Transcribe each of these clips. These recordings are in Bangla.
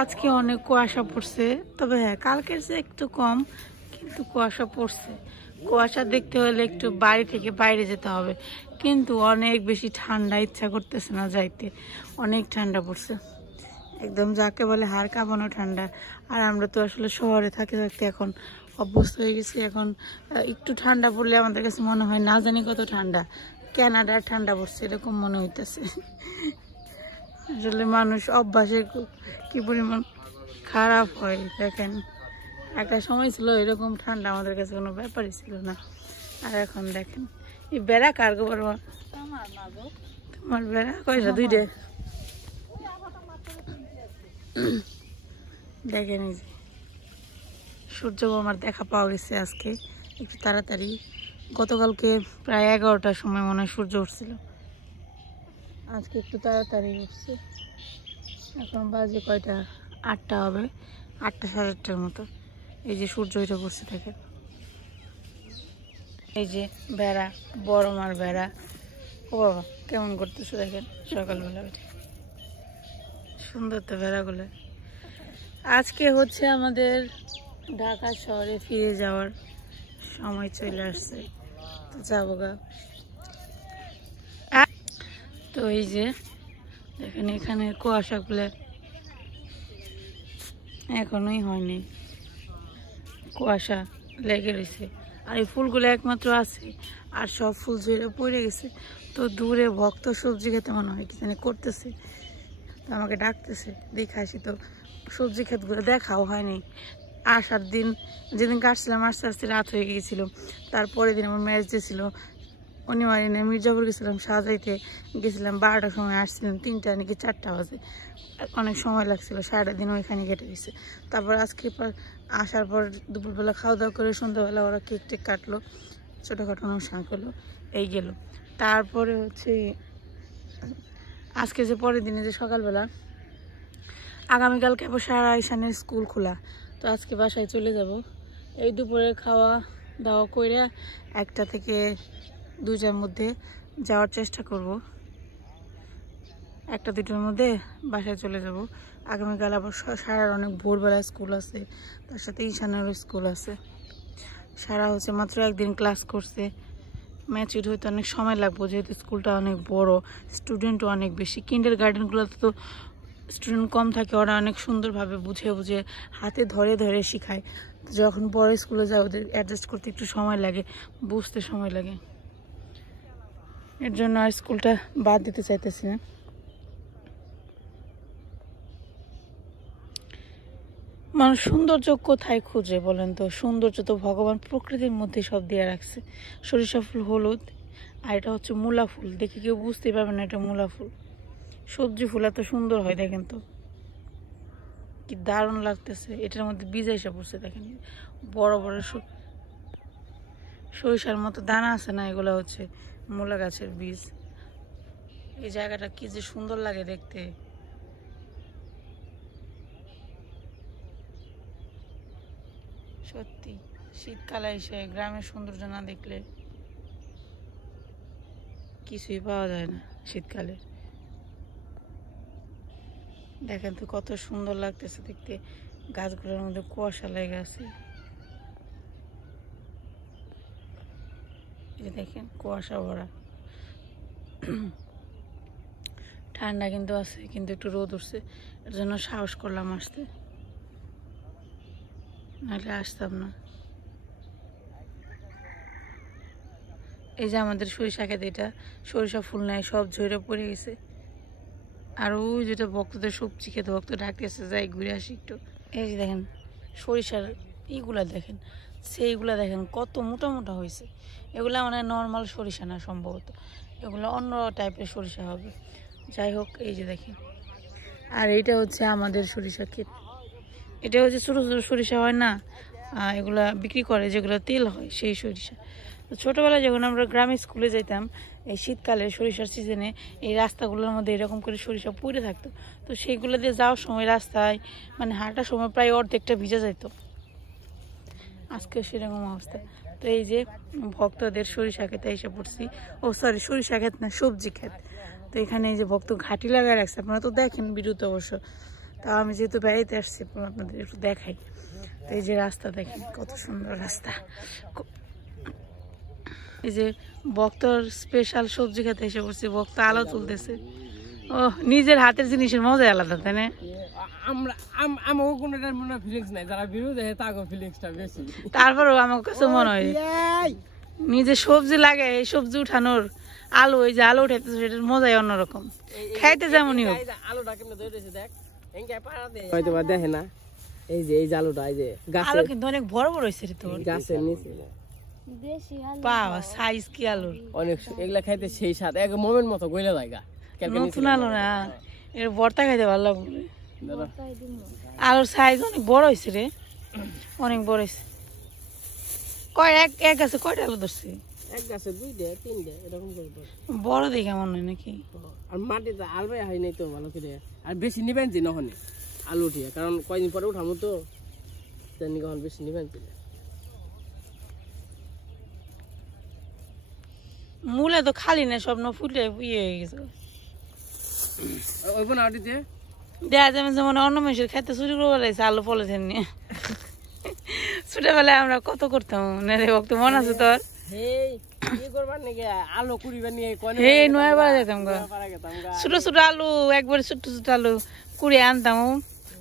আজকে অনেক কুয়াশা পড়ছে, তবে হ্যাঁ কালকের চেয়ে একটু কম, কিন্তু কুয়াশা পড়ছে। কুয়াশা দেখতে হলে একটু বাড়ি থেকে বাইরে যেতে হবে, কিন্তু অনেক বেশি ঠান্ডা, ইচ্ছা করতেছে না যাইতে। অনেক ঠান্ডা পড়ছে, একদম যাকে বলে হাড় কাঁপানো ঠান্ডা। আর আমরা তো আসলে শহরে থাকতে থাকতে এখন অভ্যস্ত হয়ে গেছি। এখন একটু ঠান্ডা পড়লে আমাদের কাছে মনে হয় না জানি কত ঠান্ডা, কানাডার ঠান্ডা পড়ছে এরকম মনে হইতেছে। আসলে মানুষ অভ্যাসের কি পরিমাণ খারাপ হয় দেখেন। একটা সময় ছিল এরকম ঠান্ডা আমাদের কাছে কোনো ব্যাপারই ছিল না, আর এখন দেখেন। এই বেড়া কার গোবর? তোমার বেড়া কয়টা? দুইটা। দেখেন এই যে সূর্য আমার দেখা পাওয়া গেছে আজকে একটু তাড়াতাড়ি। গতকালকে প্রায় 11টার সময় মনে হয় সূর্য উঠছিল, আজকে একটু তাড়াতাড়ি উঠছে। এখন বাজে কয়টা? 8টা হবে, 8টা সাড়ে 8টার মতো। এই যে সূর্য ওইটা পড়ছে দেখেন। এই যে বেড়া, বড় মার বেড়া। ও বাবা কেমন করতেছে দেখেন সকালবেলা উঠে। সুন্দর তো বেড়াগুলো। আজকে হচ্ছে আমাদের ঢাকা শহরে ফিরে যাওয়ার সময় চলে আসছে, তো যাবো গা। তো এই যে দেখেন এখানে কুয়াশাগুলো এখনোই হয়নি, কুয়াশা লেগে রয়েছে। আর এই ফুলগুলো একমাত্র আছে, আর সব ফুল ঝরে পড়ে গেছে। তো দূরে ভক্ত সবজি খেতে মনে হয় কি জানি করতেছে, তো আমাকে ডাকতেছে, দেখে আসি। তো সবজি ক্ষেতগুলো দেখাও হয়নি। আসার দিন যেদিন কাটছিলাম আস্তে আস্তে রাত হয়ে গিয়েছিল। তারপরের দিন আমার ম্যাচ দিয়েছিল অনিমারিনে, মির্জাপুর গেছিলাম সাজাইতে, গেছিলাম 12টার সময়, আসছিলাম 3টা নাকি 4টা বাজে। অনেক সময় লাগছিল, সারাটা দিন ওইখানে কেটে গেছে। তারপর আজকে আসার পর দুপুরবেলা খাওয়া দাওয়া করে সন্ধ্যাবেলা ওরা কেক টেক কাটলো, ছোটোখাটো অনুষ্ঠান করলো, এই গেল। তারপরে হচ্ছে আজকে যে পরের দিনে যে সকালবেলা, আগামীকালকে আবার সারা ঈশানের স্কুল খোলা, তো আজকে বাসায় চলে যাব। এই দুপুরে খাওয়া দাওয়া করে 1টা থেকে 2টার মধ্যে যাওয়ার চেষ্টা করব। 1টা 2টার মধ্যে বাসায় চলে যাব। আগামীকাল আবার সারার অনেক ভোরবেলা স্কুল আছে, তার সাথে ঈশানেরও স্কুল আছে। সারা হচ্ছে মাত্র একদিন ক্লাস করছে, ম্যাচুর হইতে অনেক সময় লাগবে, যেহেতু স্কুলটা অনেক বড়, স্টুডেন্টও অনেক বেশি। কিন্ডার গার্ডেনগুলোতে তো স্টুডেন্ট কম থাকে, ওরা অনেক সুন্দরভাবে বুঝে বুঝে হাতে ধরে ধরে শেখায়। যখন বড় স্কুলে যায় ওদের অ্যাডজাস্ট করতে একটু সময় লাগে, বুঝতে সময় লাগে। এর জন্য আর স্কুলটা বাদ দিতে চাইতেছি না। মানুষ সৌন্দর্য কোথায় খুঁজে বলেন তো? সৌন্দর্য তো ভগবান প্রকৃতির মধ্যে সব দিয়ে রাখছে। সরিষা ফুল হলুদ, আর এটা হচ্ছে মূলা ফুল। দেখে কেউ বুঝতেই পারবে না এটা মূলা ফুল। সবজি ফুল এত সুন্দর হয় দেখেন তো, কি দারুণ লাগতেছে। এটার মধ্যে বীজ এসে পড়ছে দেখেন, বড় বড় সরিষার মতো দানা আছে না, এগুলো হচ্ছে মূলা গাছের বীজ। এই জায়গাটা কি যে সুন্দর লাগে দেখতে। সত্যি শীতকালে এসে গ্রামের সৌন্দর্য না দেখলে কিছুই পাওয়া যায় না শীতকালে। দেখেন তো কত সুন্দর লাগতেছে দেখতে, গাছগুলোর মধ্যে কুয়াশা লেগে আছে। এই যে দেখেন কুয়াশা ভরা। ঠান্ডা কিন্তু আছে, কিন্তু একটু রোদ উঠছে, এর জন্য সাহস করলাম আসতে, নাহলে আসতাম না। এই যে আমাদের সরিষা খেতে, এটা সরিষা ফুল নাই, সব ঝরে পড়ে গেছে। আর ওই যেটা ভক্তদের সবজি খেতে ভক্ত ডাকতেছে, যাই ঘুরে আসি একটু। এই যে দেখেন সরিষার ইগুলা দেখেন, সেইগুলা দেখেন কত মোটা মোটা হয়েছে। এগুলা মানে নর্মাল সরিষা না, সম্ভবত এগুলো অন্য টাইপের সরিষা হবে। যাই হোক এই যে দেখেন, আর এইটা হচ্ছে আমাদের সরিষা ক্ষেত। এটা হচ্ছে ছোটো ছোটো সরিষা হয় না, এগুলা বিক্রি করে, যেগুলো তেল হয় সেই সরিষা। তো ছোটোবেলায় যখন আমরা গ্রামে স্কুলে যেতাম, এই শীতকালে সরিষার সিজনে এই রাস্তাগুলোর মধ্যে এরকম করে সরিষা পড়ে থাকতো। তো সেইগুলো দিয়ে যাওয়ার সময় রাস্তায় মানে হাঁটার সময় প্রায় অর্ধেকটা ভিজে যেত। আজকে সেরকম অবস্থা। তো এই যে ভক্তদের সরিষা খেতে এসে পড়ছি। ও সরি, সরিষা ক্ষেত না, সবজি ক্ষেত। তো এখানে এই যে ভক্ত ঘাটি লাগায় রাখছে, আপনারা তো দেখেন ভিডিওতে অবশ্য। তা আমি যেহেতু বেড়াইতে আসছি আপনাদের একটু দেখাই। তো এই যে রাস্তা দেখেন কত সুন্দর রাস্তা। এই যে বক্তর স্পেশাল সবজি খেতে এসে পড়ছি, বক্ত আলো তুলতেছে। ও নিজের হাতের জিনিসের মজাই আলাদা, তাই না? তারপরেও আমার কাছে মনে হয় নিজে সবজি লাগে, এই সবজি উঠানোর আলু, এই যে আলু উঠাইতেছে সেটার মজাই অন্যরকম, খাইতে যেমনই হোক। দেখে না এই যে এই আলুটা, এই যে আলু কিন্তু অনেক বড় বড় হয়েছে রে তোর গাছের নিচে। বাবা সাইজ কি আলুর, অনেক এগুলা খাইতে সেই স্বাদ, এক মোমের মতো গইলা জায়গা। নতুন আলু না, এর ভর্তা খাইতে ভালো লাগবে। আলুর সাইজ অনেক বড় হয়েছে রে, অনেক বড় হয়েছে। এক গাছে কয়টা আলু ধরছে? এক গাছে 2টা 3টা এরকম করে ধরছে। বড় দেখে মনে হয় নাকি? আর মাটিতে আলবাই হয় নাই তো ভালো করে, আর বেশি নিবেন যে নহনে আলু উঠিয়া, কারণ কয়দিন পরে উঠামো তো জানি কখন বেশি নিবেন যে। মূলে তো খালি না, স্বপ্ন ফুটে ইয়ে হয়ে গেছে। ওই বোন আটিতে দেখা যাবে যেমন অন্য মানুষের খেতে চুরি করে বেড়াইছে আলু পলিথিন নিয়ে। ছোটবেলায় আমরা কত করতাম না রে বক্ত, মনে আছে তোর? ছোট ছোট আলু, একবারে ছোট ছোট আলু কুড়িয়ে আনতাম,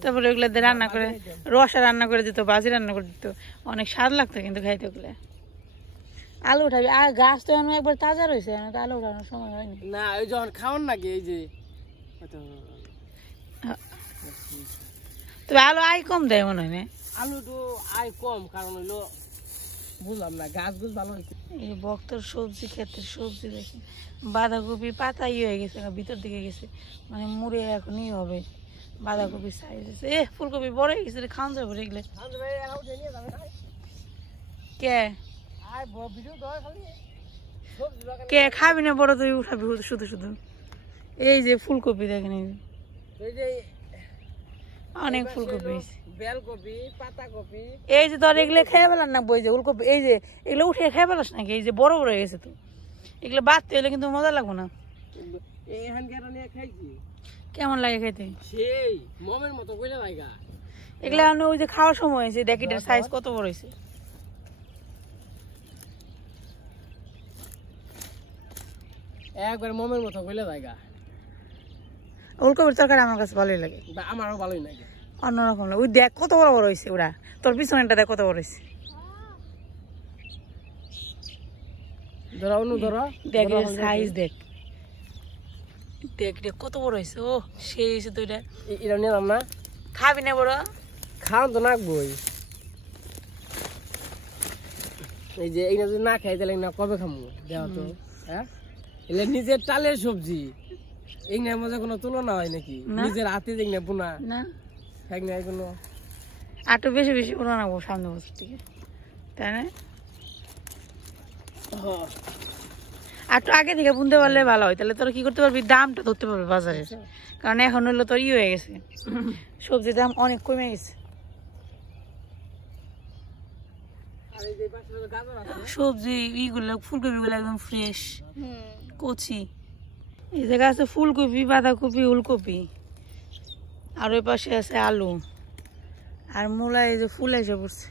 তারপরে ওগুলা দিয়ে রান্না করে, রসা রান্না করে দিত, ভাজি রান্না করে দিত, অনেক স্বাদ লাগতো কিন্তু খাইতে ওগুলা। আলু উঠাবি, আর গাছ তো এখন একবার তাজা রয়েছে, আলু উঠানোর সময় হয়নি না। ওই যখন খাওয়ান নাকি এই যে, তবে আলু আয় কম দেয় মনে হয় না? আলু তো আয় কম, কারণ হইলো বুঝলাম না গাছ গুছ ভালো হয়েছে। এই বক্তর সবজি ক্ষেতের সবজি দেখি, বাঁধাকপি পাতা হয়ে গেছে, ভিতর দিকে গেছে, মানে মুড়ে এখনই হবে। বাঁধাকপি সাইজ আছে, ফুলকপি বড় হয়ে গেছে, খাওয়া যাবে এগুলো। কে কে খাবি না বড়, তুই উঠাবি শুধু শুধু। এই যে ফুলকপি দেখেন, এই যে অনেক ফুলকপি, বেলকপি, পাতাকপি, এই যে তোর এগুলো খেয়ে ফেলার না, বই যে ফুলকপি, এই যে এগুলো উঠে খেয়ে ফেলাস নাকি? এই যে বড় বড় হয়ে গেছে, তো এগুলো বাড়তে হলে কিন্তু মজা লাগবে না। কেমন লাগে খেতে? সেই মমের মতো কইলা জায়গা। এগুলো ওই যে খাওয়ার সময় হয়েছে, দেখি এটার সাইজ কত বড় হয়েছে। একবার মমের মতো কইলা জায়গা। ফুলকপির তরকারি আমার কাছে ভালোই লাগে, আমারও ভালোই লাগে, অন্যরকম লাগে। ওই দেখ কত বড় বড় হয়েছে, ওরা তোর পিছনেটা দেখ কত বড় হয়েছে। ধরো অনু ধরো, দেখ সাইজ, দেখ দেখ দেখ কত বড় হয়েছে। ও সেই হয়েছে তো, এটা এটা নিলাম না। খাবি না বড়? খাওয়ান তো নাকবই। এই যে এই যদি না খাই তাহলে না কবে খামু দেওয়া তো। হ্যাঁ, এলে নিজের টালের সবজি, এই না মজা কোনো তুলনা হয় নাকি? নিজের হাতে দেখ না বোনা না, এক না কোনো আরো বেশি বেশি করে আনাবো সামনে বছর থেকে, তাই না? আর তো আগে থেকে বুনতে পারলে ভালো হয়, তাহলে তোরা কি করতে পারবি, দামটা ধরতে পারবি বাজারে। কারণ এখন হলো তোর হয়ে গেছে, সবজির দাম অনেক কমে গেছে। সবজি ইগুলো, ফুলকপি গুলো একদম ফ্রেশ কচি। এই জায়গায় আছে ফুলকপি, বাঁধাকপি, ওলকপি, আর ওই পাশে আছে আলু, আর মূলা এই যে ফুল এসে পড়ছে।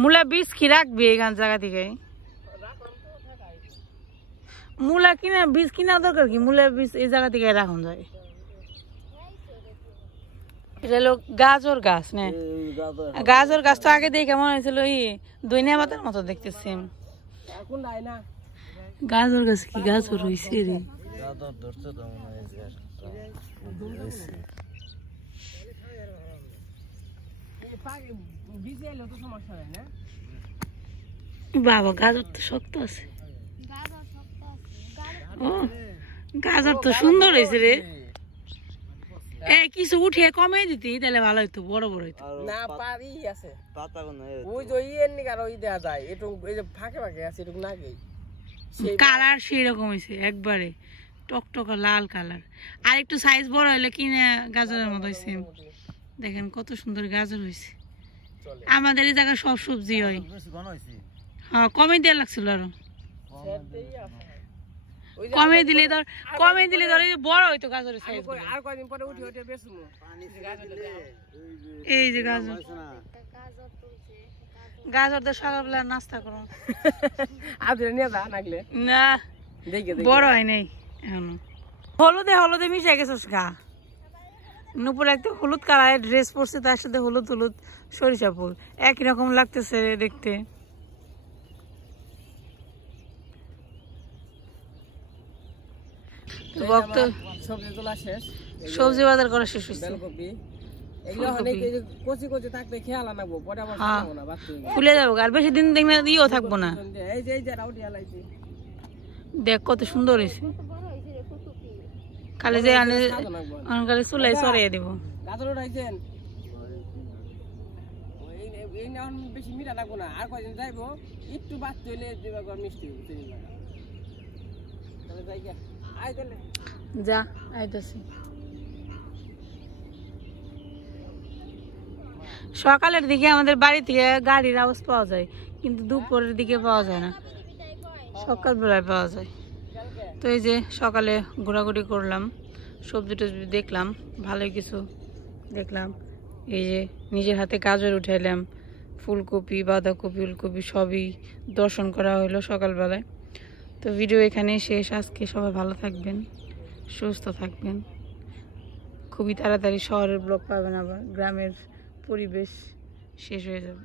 মূলা বীজ কি রাখবি এখান জায়গা থেকে? মূলা কিনা বীজ কিনা দরকার কি? মূলা বীজ এই জায়গা থেকে রাখুন যায়। এটা হলো গাজর গাছ, না? গাজর গাছ তো আগে দেখে মনে হয়েছিল ধনিয়া পাতার মতো দেখতেছি। গাজর গাছ কি গাজর হয়েছে রে? বাবা গাজর তো শক্ত আছে। ও গাজর তো সুন্দর হয়েছে রে। কিছু উঠিয়ে কমে দিতি তাহলে ভালো হইতো, বড় বড় হইতো না। পারি আছে পাতা কোন ওই যে ইয়ের নি কারো ই দেয়া যায়, একটু এই যে ফাঁকে ফাঁকে আছে, একটু নাকি কালার সেই রকম হয়েছে, একবারে টকটকা লাল কালার। আর একটু সাইজ বড় হইলে কিনে গাজরের মতো হয়েছে। দেখেন কত সুন্দর গাজর হয়েছে। আমাদের এই জায়গায় সব সবজি হয়। হ্যাঁ, কমে দেওয়া লাগছিল আরো। কমে দিলে ধর এই যে বড় হইতো গাজরের সাইজ। আর কয়দিন পরে উঠে উঠে বেচমু। এই যে গাজর তো সকালবেলা নাস্তা করো। আদরে নিয়ে যা নাগলে না দেখে বড় হয় নাই এখনো। হলুদে মিশে গেছিস গা। নুপুর একটা হলুদ কালারের ড্রেস পরছে, তার সাথে হলুদ সরিষা ফুল, একই রকম লাগতেছে দেখতে। ভক্ত সবজি তোলা শেষ, সবজি বাজার করা শেষ হয়েছে। বেলকপি এগুলো অনেক কচি কচি থাকতে খেয়াল আনাবো, পরে আবার খাবো না, বাচ্চা ফুলে যাবো আর বেশি দিন দেখবে ইও থাকবো না। এই যে রাউটি আলাইছি দেখ কত সুন্দর হয়েছে। খালি যে খালি চুলাই সরিয়ে দিব। গাজর উঠাইছেন এই না বেশি মিঠা লাগবো না, আর কয়দিন যাইবো একটু বাচ্চা হইলে মিষ্টি তাহলে যাই গা। আয় তাহলে যা আইতাছি। সকালের দিকে আমাদের বাড়ি থেকে গাড়ির আওয়াজ পাওয়া যায়, কিন্তু দুপুরের দিকে পাওয়া যায় না, সকালবেলায় পাওয়া যায়। তো এই যে সকালে ঘোরাঘুরি করলাম, সবজি টবজি দেখলাম, ভালোই কিছু দেখলাম। এই যে নিজের হাতে গাজর উঠাইলাম, ফুলকপি বাঁধাকপি ফুলকপি সবই দর্শন করা হলো সকালবেলায়। তো ভিডিও এখানেই শেষ। আজকে সবাই ভালো থাকবেন, সুস্থ থাকবেন। খুবই তাড়াতাড়ি শহরের ব্লগ পাবেন, আবার গ্রামের পরিবেশ শেষ হয়ে যাবে।